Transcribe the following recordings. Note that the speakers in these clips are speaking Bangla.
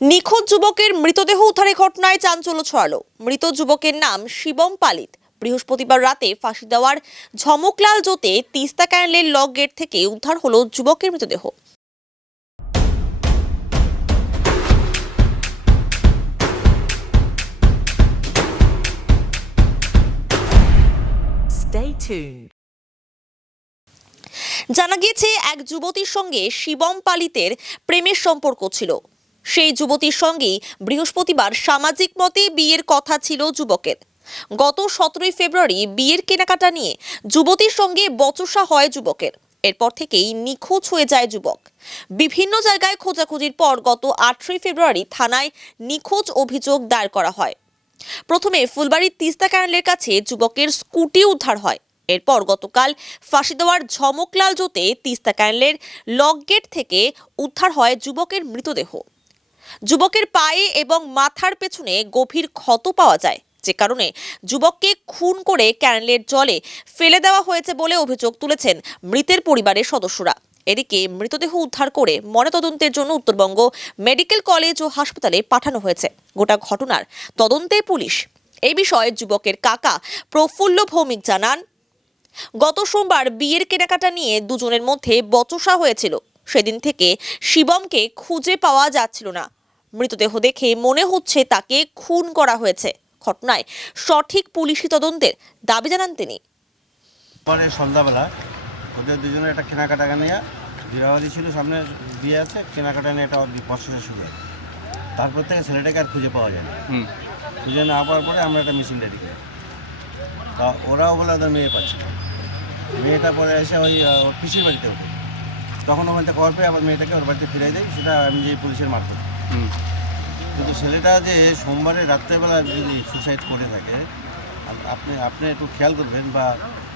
নিখোঁজ যুবকের মৃতদেহ উদ্ধারের ঘটনায় চাঞ্চল্য ছড়ালো। মৃত যুবকের নাম শিবম পালিত। বৃহস্পতিবার রাতে ফাঁসি দেওয়ার ঝমকলাল জোতে তিস্তা ক্যানেলের লক গেট থেকে উদ্ধার হলো যুবকের মৃতদেহ। Stay tuned. জানা গিয়েছে, এক যুবতীর সঙ্গে শিবম পালিতের প্রেমের সম্পর্ক ছিল। সেই যুবতীর সঙ্গেই বৃহস্পতিবার সামাজিক মতে বিয়ের কথা ছিল যুবকের। গত 17 ফেব্রুয়ারি বিয়ের কেনাকাটা নিয়ে যুবতীর সঙ্গে বচসা হয় যুবকের। এরপর থেকেই নিখোঁজ হয়ে যায় যুবক। বিভিন্ন জায়গায় খোঁজাখুঁজির পর গত 8 ফেব্রুয়ারি থানায় নিখোঁজ অভিযোগ দায়ের করা হয়। প্রথমে ফুলবাড়ির তিস্তা ক্যানেলের কাছে যুবকের স্কুটি উদ্ধার হয়। এরপর গতকাল ফাঁসি দেওয়ার ঝমকলাল জোতে তিস্তা ক্যানেলের লক গেট থেকে উদ্ধার হয় যুবকের মৃতদেহ। যুবকের পায়ে এবং মাথার পেছনে গভীর ক্ষত পাওয়া যায়, যে কারণে যুবককে খুন করে ক্যানেলের জলে ফেলে দেওয়া হয়েছে বলে অভিযোগ তুলেছেন মৃতের পরিবারের সদস্যরা। এদিকে মৃতদেহ উদ্ধার করে ময়নাতদন্তের জন্য উত্তরবঙ্গ মেডিকেল কলেজ ও হাসপাতালে পাঠানো হয়েছে। গোটা ঘটনার তদন্তে পুলিশ। এই বিষয়ে যুবকের কাকা প্রফুল্ল ভৌমিক জানান, গত সোমবার বিয়ের কেনাকাটা নিয়ে দুজনের মধ্যে বচসা হয়েছিল। সেদিন থেকে শিবমকে খুঁজে পাওয়া যাচ্ছিল না। মৃতদেহ দেখে মনে হচ্ছে তাকে খুন করা হয়েছে। ঘটনায় সঠিক পুলিশি তদন্তের দাবি জানান তিনি। পরে সন্ধ্যাবেলা ওদের দুজনে একটা কেনাকাটা নিয়ে বিরাবাদী ছিল, সামনে বিয়ে আছে, কেনাকাটা নিয়ে একটা বচসা শুরু হয়। তারপর থেকে ছেলেটাকে আর খুঁজে পাওয়া যায় না। খুঁজে না পাওয়ার পরে আমরা একটা মিসিং ডায়েরি করি। তা ওরাও বলে ওদের মেয়ে পাচ্ছে না। মেয়েটা পরে এসে ওই ওর পিসির বাড়িতে ওঠে, তখন ওখান থেকে খবর পেয়ে আবার মেয়েটাকে ওর বাড়িতে ফিরাই দেয়, সেটা আমি যে পুলিশের মারফত। কিন্তু ছেলেটা যে সোমবারে রাত্রেবেলা যদি সুসাইড করে থাকে, আপনি একটু খেয়াল করবেন, বা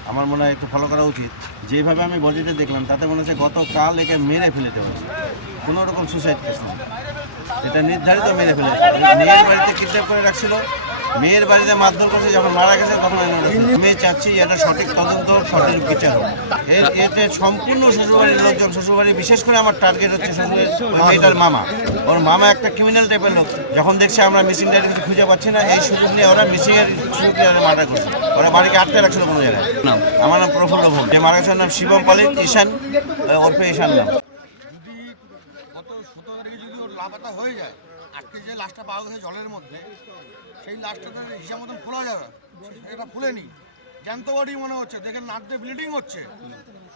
আমার মনে হয় একটু ফলো করা উচিত। যেভাবে আমি বডিটা দেখলাম তাতে মনে হচ্ছে গতকাল একে মেরে ফেলে দেওয়া হয়েছে, কোনো রকম সুসাইড কেস নেই, এটা নির্ধারিত মেরে ফেলেছে। মেয়ের বাড়িতে কিডন্যাপ করে রাখছিল, মেয়ের বাড়িতে মারধর করছে, যখন মারা গেছে তখন আমি চাচ্ছি এটা সঠিক তদন্ত, সঠিক বিচার হোক। এতে সম্পূর্ণ শ্বশুরবাড়ির লোকজন, শ্বশুরবাড়ি বিশেষ করে আমার টার্গেট হচ্ছে শ্বশুরের মেয়েটার মামা। ওর মামা একটা ক্রিমিনাল টাইপের লোক। যখন দেখছে আমরা মিসিং ডায়েরি কিছু খুঁজে পাচ্ছি না, এই সুযোগ নিয়ে ওরা মিসিংয়ের সুযোগ নিয়ে মার্ডার করছে। ওরা বাড়িকে আটকে রাখছিল কোনো জায়গায়। আমার নাম প্রফুল্ল ভৌম, যে মারা গেছে নাম শিবম পালিত, ঈশান ওরফে ঈশান নাম। গত 17 তারিখে যদি ওর লাপাতা হয়ে যায়, আজকে যে লাশটা পাওয়া গেছে জলের মধ্যে, সেই লাশটা তো হিসাব মতন খোলা যাবে, এটা খুলেনি, জ্যান্ত বডি মনে হচ্ছে, দেখে নাক দিয়ে ব্লিডিং হচ্ছে।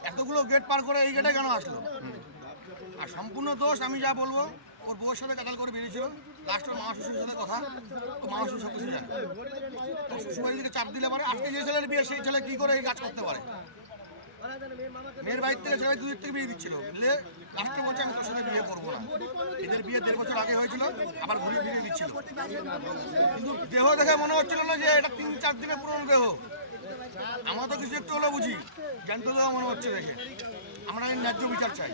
এতগুলো গেট পার করে এই গেটে কেন আসলো? আর সম্পূর্ণ দোষ আমি যা বলবো, ওর বউয়ের সাথে কাটাল করে বেরিয়েছিল, লাস্টের মা শ্বশুরের সাথে কথা, ও মা শ্বশুর সব কিছু জানে। ওর শ্বশুরবাড়ি থেকে চাপ দিলে পারে, আজকে যে ছেলের বিয়ে সেই ছেলে কী করে এই কাজ করতে পারে? মেয়ের বাড়ির থেকে ছেলে দুদিক থেকে বিয়ে দিচ্ছিল, দিলে লাস্টে বলছে আমি তোর সাথে বিয়ে করবো না। এদের বিয়ে 1.5 বছর আগে হয়েছিল, আবার ঘুরিয়ে ফিরিয়ে দিচ্ছিল। কিন্তু দেহ দেখে মনে হচ্ছিল না যে এটা 3-4 দিনের পুরনো দেহ। আমরা তো কিছু একটু হলেও বুঝি, জ্যান্ত দেহ মনে হচ্ছে দেখে। আমরা ন্যায্য বিচার চাই।